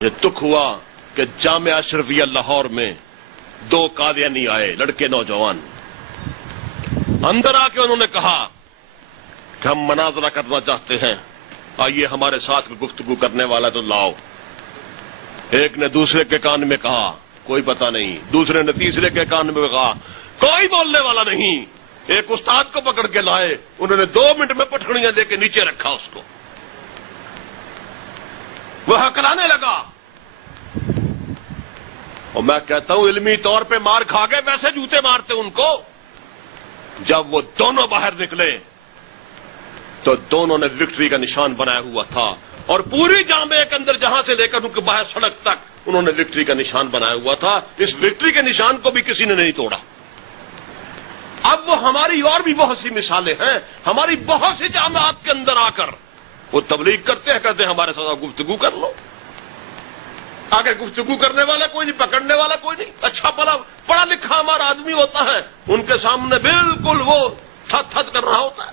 یہ دکھ ہوا کہ جامعہ اشرفیہ لاہور میں 2 قادیانی آئے لڑکے نوجوان. اندر آ کے انہوں نے کہا کہ ہم مناظرہ کرنا چاہتے ہیں, آئیے ہمارے ساتھ گفتگو کرنے والا تو لاؤ. ایک نے دوسرے کے کان میں کہا کوئی پتہ نہیں, دوسرے نے تیسرے کے کان میں کہا کوئی بولنے والا نہیں. ایک استاد کو پکڑ کے لائے, انہوں نے 2 منٹ میں پٹخڑیاں دے کے نیچے رکھا اس کو. وہ ہکلانے لگا, اور میں کہتا ہوں علمی طور پہ مار کھا گئے, ویسے جوتے مارتے ان کو. جب وہ دونوں باہر نکلے تو دونوں نے وکٹری کا نشان بنایا ہوا تھا, اور پوری جامعہ کے اندر جہاں سے لے کر ان کے باہر سڑک تک انہوں نے وکٹری کا نشان بنایا ہوا تھا. اس وکٹری کے نشان کو بھی کسی نے نہیں توڑا. اب وہ ہماری اور بھی بہت سی مثالیں ہیں, ہماری بہت سی جامعات کے اندر آ کر وہ تبلیغ کرتے ہیں, کہتے ہیں ہمارے ساتھ گفتگو کر لو. آگے گفتگو کرنے والا کوئی نہیں, پکڑنے والا کوئی نہیں. اچھا پڑھا لکھا ہمارا آدمی ہوتا ہے, ان کے سامنے بالکل وہ تھت تھت کر رہا ہوتا ہے.